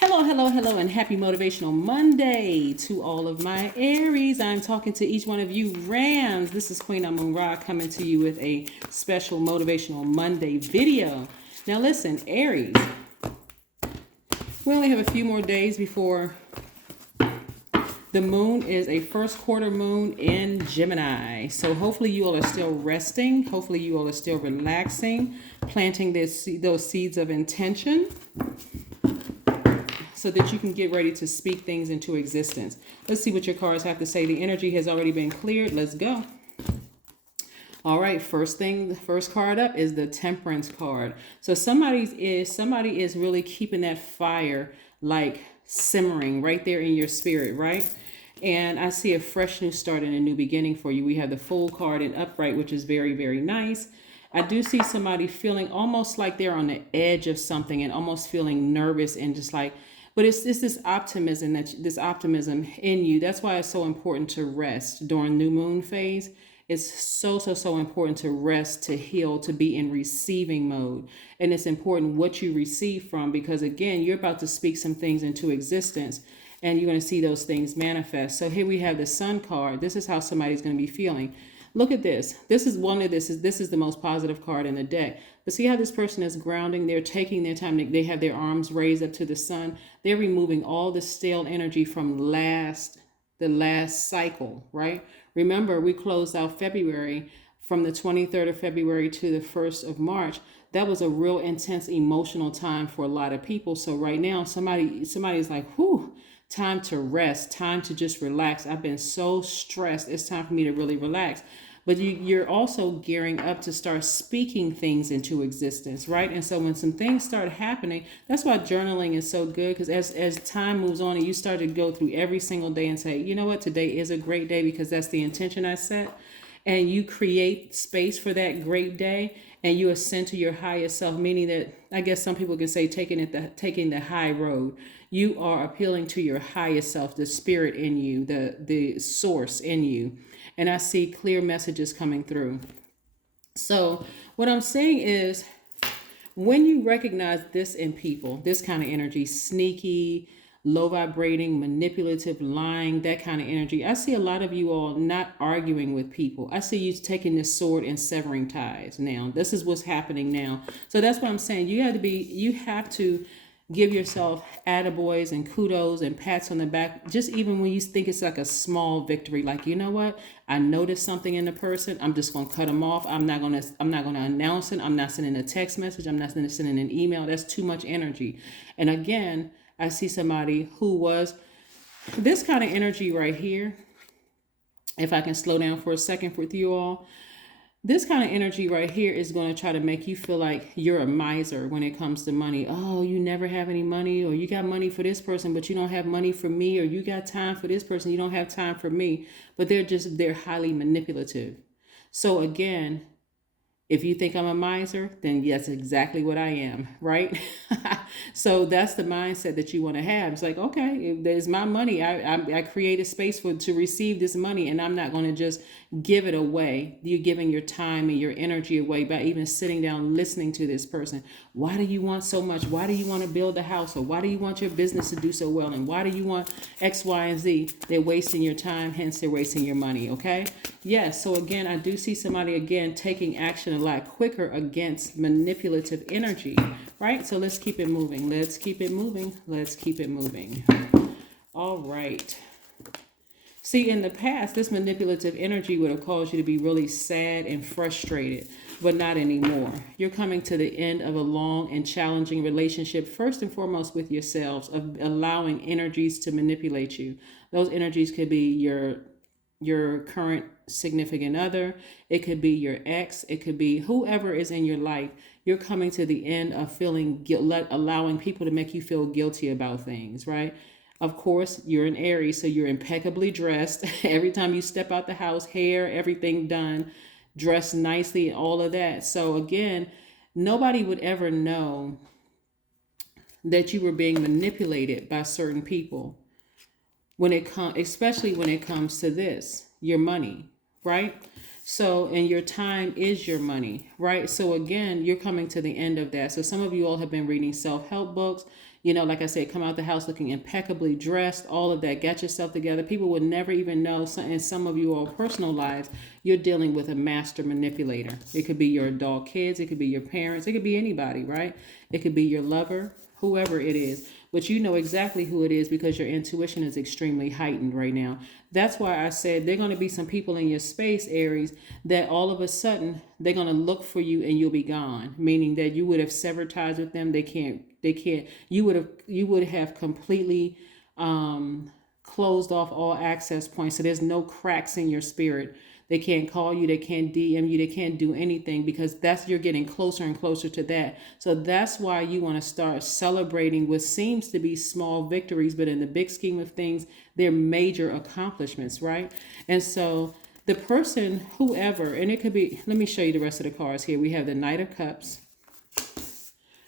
Hello, hello, hello, and happy Motivational Monday to all of my Aries. I'm talking to each one of you Rams. This is Queen Amun Ra coming to you with a special Motivational Monday video. Now listen, Aries, we only have a few more days before the moon is a first quarter moon in Gemini. So hopefully you all are still resting. Hopefully you all are still relaxing, planting those seeds of intention, so that you can get ready to speak things into existence. Let's see what your cards have to say. The energy has already been cleared. Let's go. All right, the first card up is the Temperance card. So somebody is really keeping that fire like simmering right there in your spirit, right? And I see a fresh new start and a new beginning for you. We have the Fool card in upright, which is very, very nice. I do see somebody feeling almost like they're on the edge of something and almost feeling nervous and just like, but it's this optimism in you. That's why it's so important to rest during new moon phase. It's so important to rest, to heal, to be in receiving mode. And it's important what you receive from, because again, you're about to speak some things into existence and you're going to see those things manifest. So here we have the Sun card. This is how somebody's going to be feeling. Look at this. This is the most positive card in the deck. But see how this person is grounding? They're taking their time. They have their arms raised up to the sun. They're removing all the stale energy from the last cycle, right? Remember, we closed out February from the 23rd of February to the 1st of March. That was a real intense emotional time for a lot of people. So right now, somebody's like, whew, time to rest, time to just relax. I've been so stressed. It's time for me to really relax. But you're also gearing up to start speaking things into existence, right? And so when some things start happening, that's why journaling is so good, because as time moves on and you start to go through every single day and say, you know what, today is a great day because that's the intention I set. And you create space for that great day and you ascend to your highest self, meaning that I guess some people can say taking the high road. You are appealing to your highest self, the spirit in you, the source in you. And I see clear messages coming through. So what I'm saying is, when you recognize this in people, this kind of energy, sneaky, low vibrating, manipulative, lying, that kind of energy, I see a lot of you all not arguing with people. I see you taking this sword and severing ties now. This is what's happening now. So that's what I'm saying. You have to give yourself attaboys and kudos and pats on the back, just even when you think it's like a small victory. Like, you know what? I noticed something in the person. I'm just going to cut them off. I'm not going to announce it. I'm not sending a text message. I'm not sending an email. That's too much energy. And again, I see somebody who was this kind of energy right here. If I can slow down for a second with you all. This kind of energy right here is going to try to make you feel like you're a miser when it comes to money. Oh, you never have any money, or you got money for this person, but you don't have money for me, or you got time for this person, you don't have time for me. But they're highly manipulative. So again, if you think I'm a miser, then that's exactly what I am, right? So that's the mindset that you want to have. It's like, okay, if there's my money, I create a space to receive this money, and I'm not going to just give it away. You're giving your time and your energy away by even sitting down listening to this person. Why do you want so much? Why do you want to build a house? Or why do you want your business to do so well? And why do you want X, Y, and Z? They're wasting your time, hence they're wasting your money, okay? Yes, so again, I do see somebody, again, taking action a lot quicker against manipulative energy, right? So let's keep it moving. Let's keep it moving. Let's keep it moving. All right. See, in the past, this manipulative energy would have caused you to be really sad and frustrated, but not anymore. You're coming to the end of a long and challenging relationship, first and foremost with yourselves, of allowing energies to manipulate you. Those energies could be your current significant other. It could be your ex. It could be whoever is in your life. You're coming to the end of feeling guilt, allowing people to make you feel guilty about things, right? Of course, you're an Aries, so you're impeccably dressed. Every time you step out the house, hair, everything done, dressed nicely, all of that. So again, nobody would ever know that you were being manipulated by certain people especially when it comes to this, your money, right? So, and your time is your money, right? So again, you're coming to the end of that. So some of you all have been reading self-help books. You know, like I said, come out the house looking impeccably dressed, all of that. Get yourself together. People would never even know. In some of your personal lives, you're dealing with a master manipulator. It could be your adult kids. It could be your parents. It could be anybody, right? It could be your lover, whoever it is. But you know exactly who it is because your intuition is extremely heightened right now. That's why I said there are going to be some people in your space, Aries, that all of a sudden they're going to look for you and you'll be gone. Meaning that you would have severed ties with them. They can't. You would have completely closed off all access points. So there's no cracks in your spirit. They can't call you, they can't DM you, they can't do anything because you're getting closer and closer to that. So that's why you want to start celebrating what seems to be small victories, but in the big scheme of things, they're major accomplishments, right? And so the person, whoever, and it could be, let me show you the rest of the cards here. We have the Knight of Cups.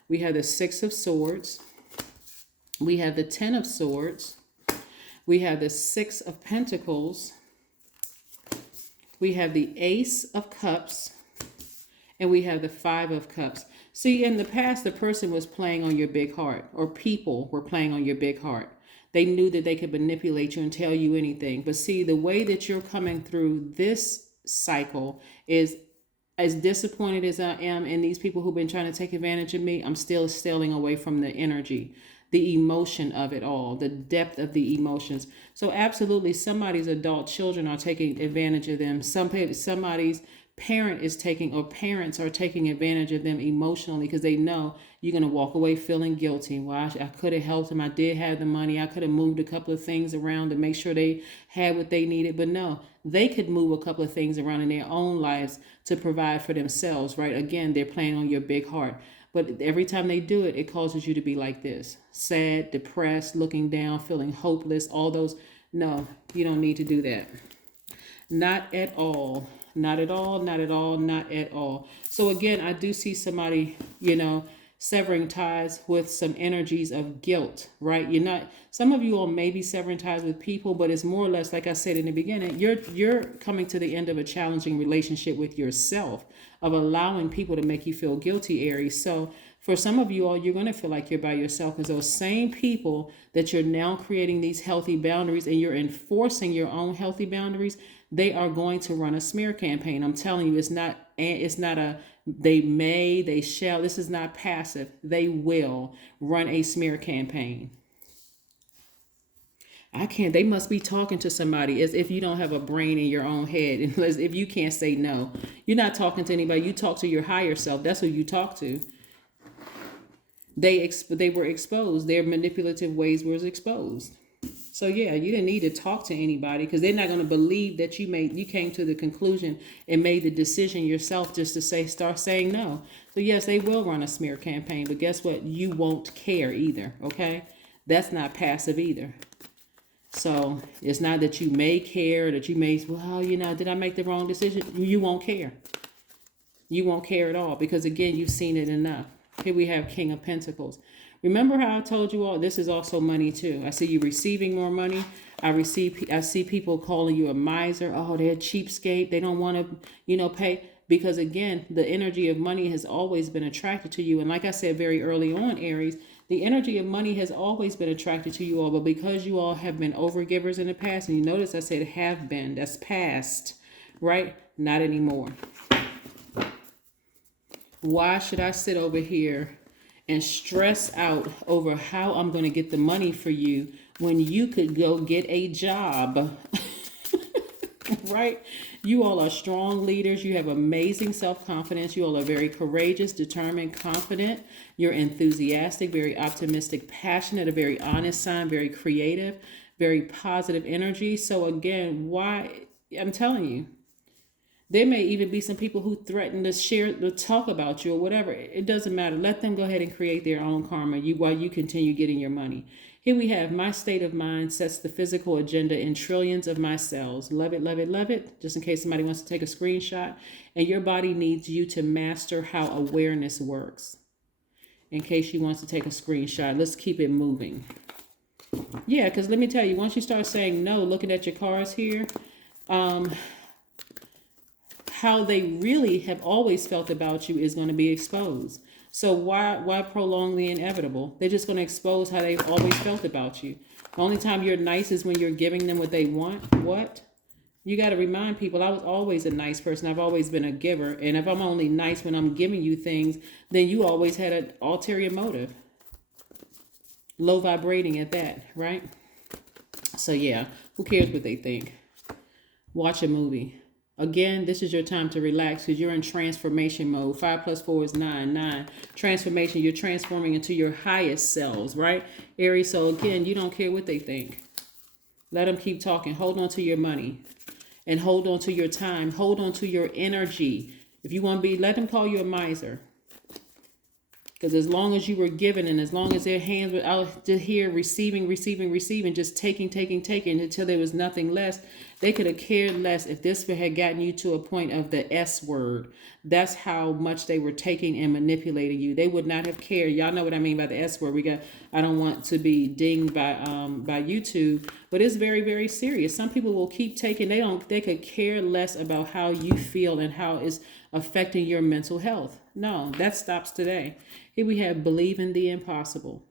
We have the Six of Swords. We have the Ten of Swords. We have the Six of Pentacles. We have the Ace of Cups, and we have the Five of Cups. See, in the past, the person was playing on your big heart, or people were playing on your big heart. They knew that they could manipulate you and tell you anything. But see, the way that you're coming through this cycle is, as disappointed as I am in these people who've been trying to take advantage of me, I'm still stealing away from the energy, the emotion of it all, the depth of the emotions. So absolutely, somebody's adult children are taking advantage of them. Somebody's parent is taking, or parents are taking advantage of them emotionally because they know you're going to walk away feeling guilty. Well, I could have helped them. I did have the money. I could have moved a couple of things around to make sure they had what they needed. But no, they could move a couple of things around in their own lives to provide for themselves, right? Again, they're playing on your big heart. But every time they do it, it causes you to be like this. Sad, depressed, looking down, feeling hopeless, all those. No, you don't need to do that. Not at all. Not at all, not at all, not at all. So again, I do see somebody, severing ties with some energies of guilt, right? Some of you all may be severing ties with people, but it's more or less, like I said in the beginning, you're coming to the end of a challenging relationship with yourself, of allowing people to make you feel guilty, Aries. So for some of you all, you're going to feel like you're by yourself because those same people that you're now creating these healthy boundaries and you're enforcing your own healthy boundaries, they are going to run a smear campaign. I'm telling you, it's not a they shall. This is not passive. They will run a smear campaign. They must be talking to somebody, as if you don't have a brain in your own head. Unless if you can't say no, you're not talking to anybody. You talk to your higher self. That's who you talk to. They were exposed. Their manipulative ways were exposed. So yeah, you didn't need to talk to anybody because they're not going to believe that you came to the conclusion and made the decision yourself just to start saying no. So yes, they will run a smear campaign, but guess what? You won't care either. Okay, that's not passive either. So it's not that you may care, that you may, did I make the wrong decision? You won't care. You won't care at all because again, you've seen it enough. Here we have King of Pentacles. Remember how I told you all, this is also money too. I see you receiving more money. I see people calling you a miser. Oh, they're cheapskate. They don't want to, pay. Because again, the energy of money has always been attracted to you. And like I said very early on, Aries, the energy of money has always been attracted to you all. But because you all have been overgivers in the past, and you notice I said have been, that's past, right? Not anymore. Why should I sit over here and stress out over how I'm going to get the money for you when you could go get a job? Right? You all are strong leaders. You have amazing self-confidence. You all are very courageous, determined, confident. You're enthusiastic, very optimistic, passionate, a very honest sign, very creative, very positive energy. So again, I'm telling you, there may even be some people who threaten to talk about you or whatever. It doesn't matter. Let them go ahead and create their own karma while you continue getting your money. Here we have my state of mind sets the physical agenda in trillions of my cells. Love it, love it, love it. Just in case somebody wants to take a screenshot. And your body needs you to master how awareness works. In case she wants to take a screenshot, let's keep it moving. Yeah, because let me tell you, once you start saying no, looking at your cards here, how they really have always felt about you is going to be exposed. So why prolong the inevitable? They're just going to expose how they've always felt about you. The only time you're nice is when you're giving them what they want. What? You got to remind people, I was always a nice person. I've always been a giver. And if I'm only nice when I'm giving you things, then you always had an ulterior motive. Low vibrating at that, right? So yeah, who cares what they think? Watch a movie. Again, this is your time to relax because you're in transformation mode. 5 plus 4 is 9. 9. Transformation, you're transforming into your highest selves, right? Aries, so again, you don't care what they think. Let them keep talking. Hold on to your money. And hold on to your time. Hold on to your energy. If you want to be, let them call you a miser. Because as long as you were giving and as long as their hands were out to here receiving, just taking until there was nothing less, they could have cared less if this had gotten you to a point of the S word. That's how much they were taking and manipulating you. They would not have cared. Y'all know what I mean by the S word. I don't want to be dinged by YouTube, but it's very, very serious. Some people will keep taking. They could care less about how you feel and how it's affecting your mental health. No, that stops today. Here we have believe in the impossible.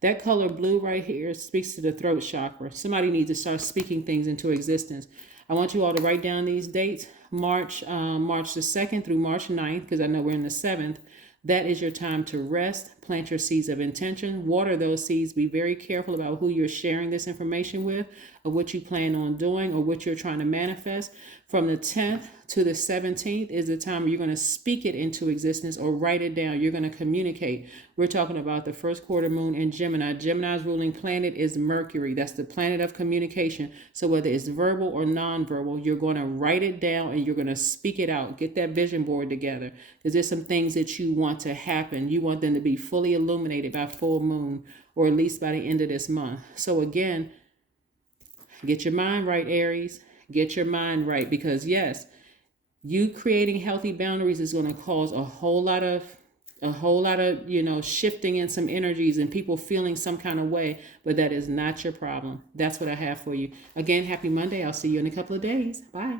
That color blue right here speaks to the throat chakra. Somebody needs to start speaking things into existence. I want you all to write down these dates. March the 2nd through March 9th, because I know we're in the 7th. That is your time to rest, plant your seeds of intention, water those seeds. Be very careful about who you're sharing this information with, or what you plan on doing, or what you're trying to manifest. From the 10th to the 17th is the time where you're going to speak it into existence or write it down. You're going to communicate. We're talking about the first quarter moon in Gemini. Gemini's ruling planet is Mercury. That's the planet of communication. So whether it's verbal or nonverbal, you're going to write it down and you're going to speak it out. Get that vision board together. Because there's some things that you want to happen. You want them to be fully illuminated by full moon, or at least by the end of this month. So again, get your mind right, Aries. Get your mind right, because yes, you creating healthy boundaries is going to cause a whole lot of, shifting in some energies and people feeling some kind of way, but that is not your problem. That's what I have for you. Again, happy Monday. I'll see you in a couple of days. Bye.